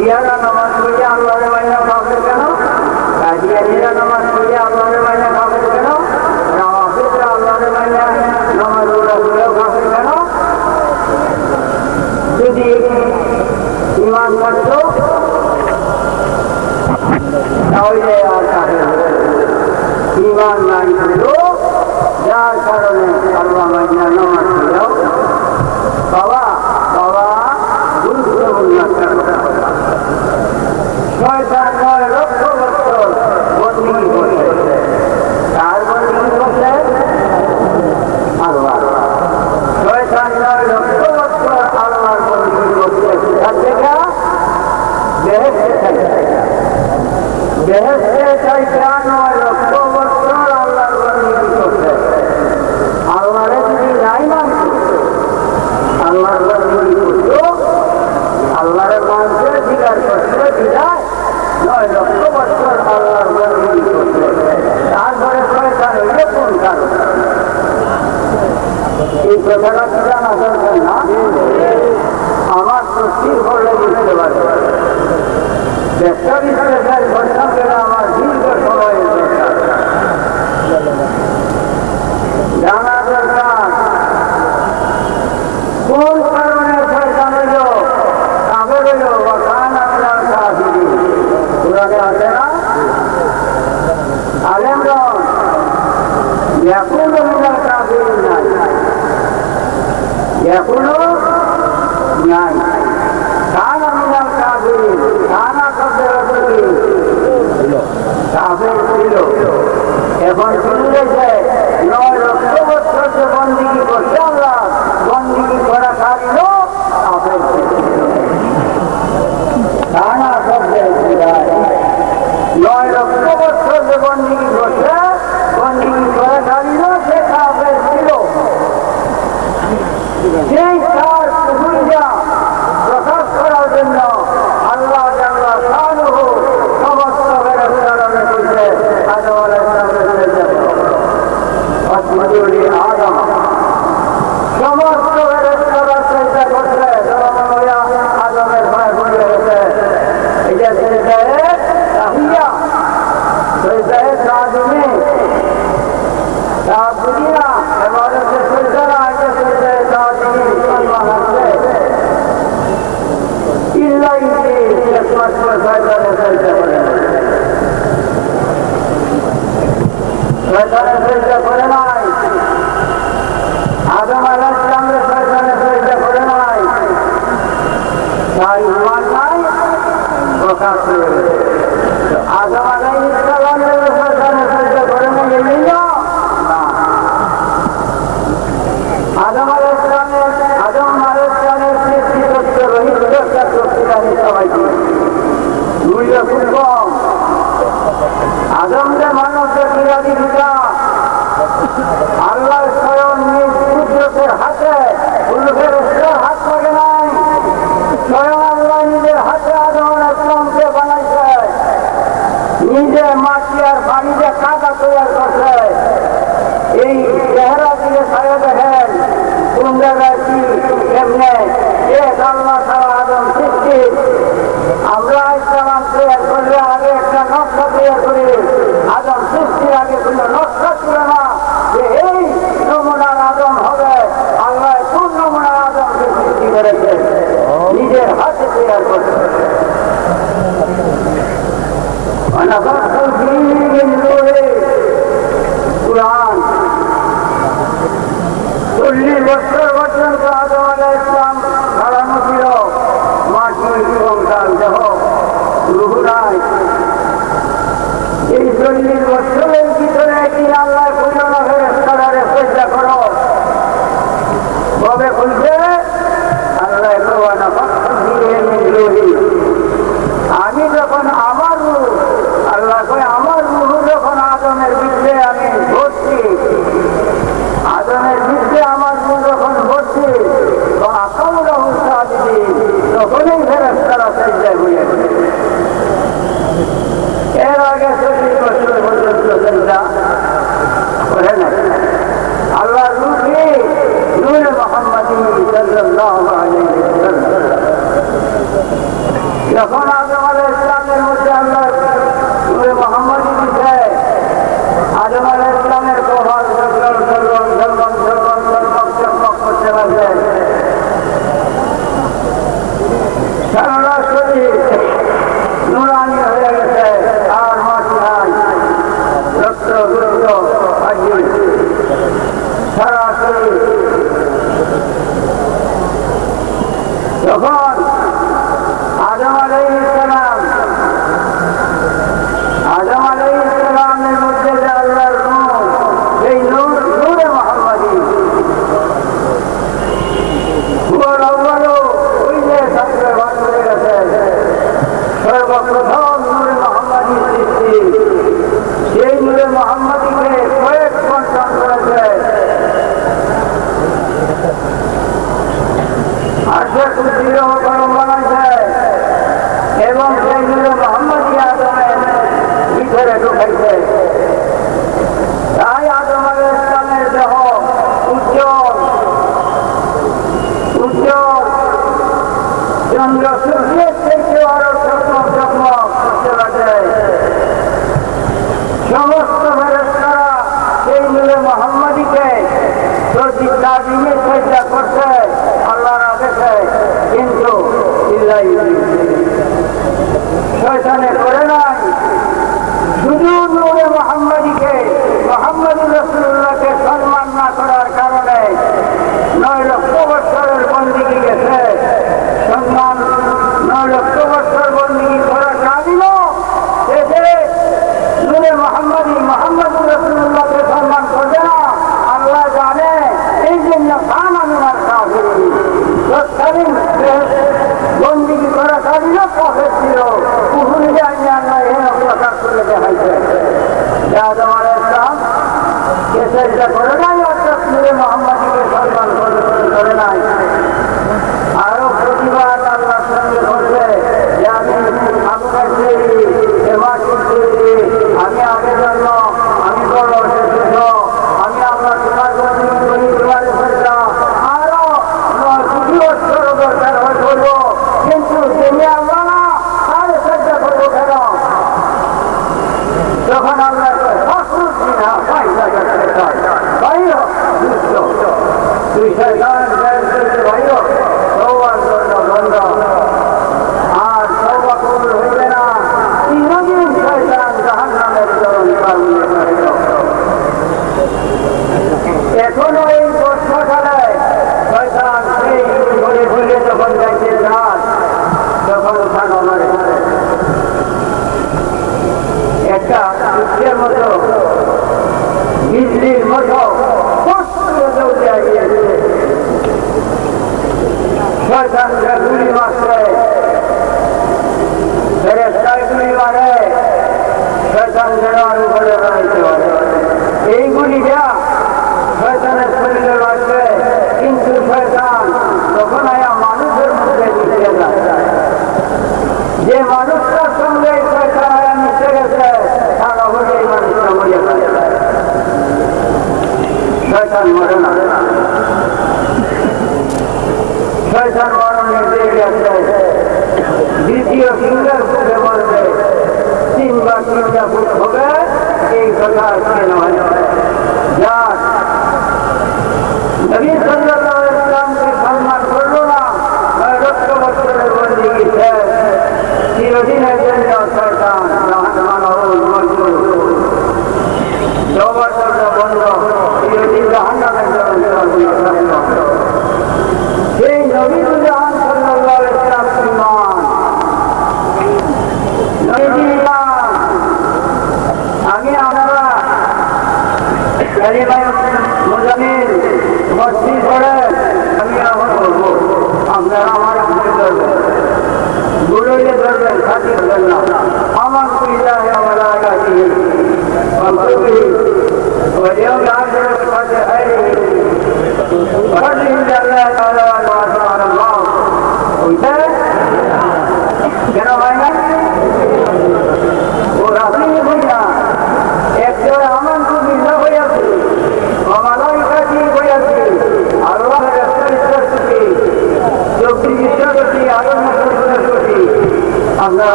y hagan কি করলে বুঝতে পারবে চেষ্টা বিষয়ে ভুলে যাচ্ছি এমনি এক আল্লাহ আমরা নাই এই চল্লিশ বছরের ভিতরে কি আল্লাহ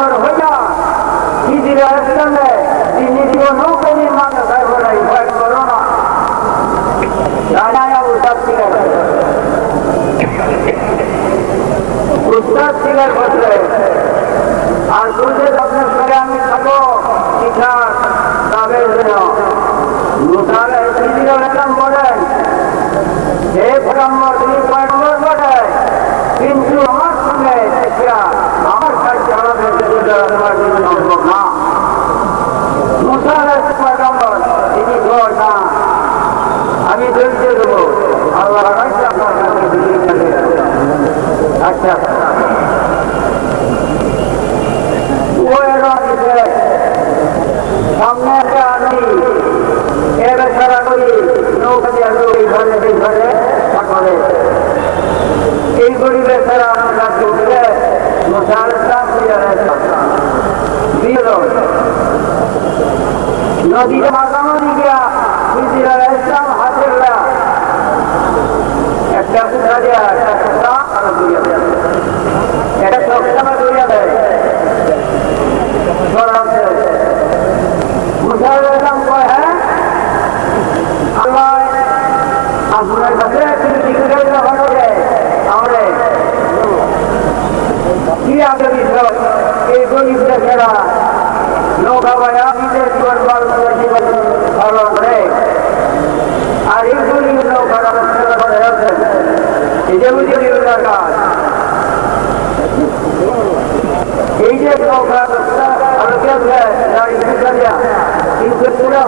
অমর হইয়া ইজিরায়ের সঙ্গে তিনি কোনো প্রেমীর মানে ভাইব নাই ভয় করো না। রানায় উস্তাদ সিংহের উস্তাদ সিংহের বসলে আর দুর্গের আপনার সঙ্গে আমি থাকো, ইতিহাস।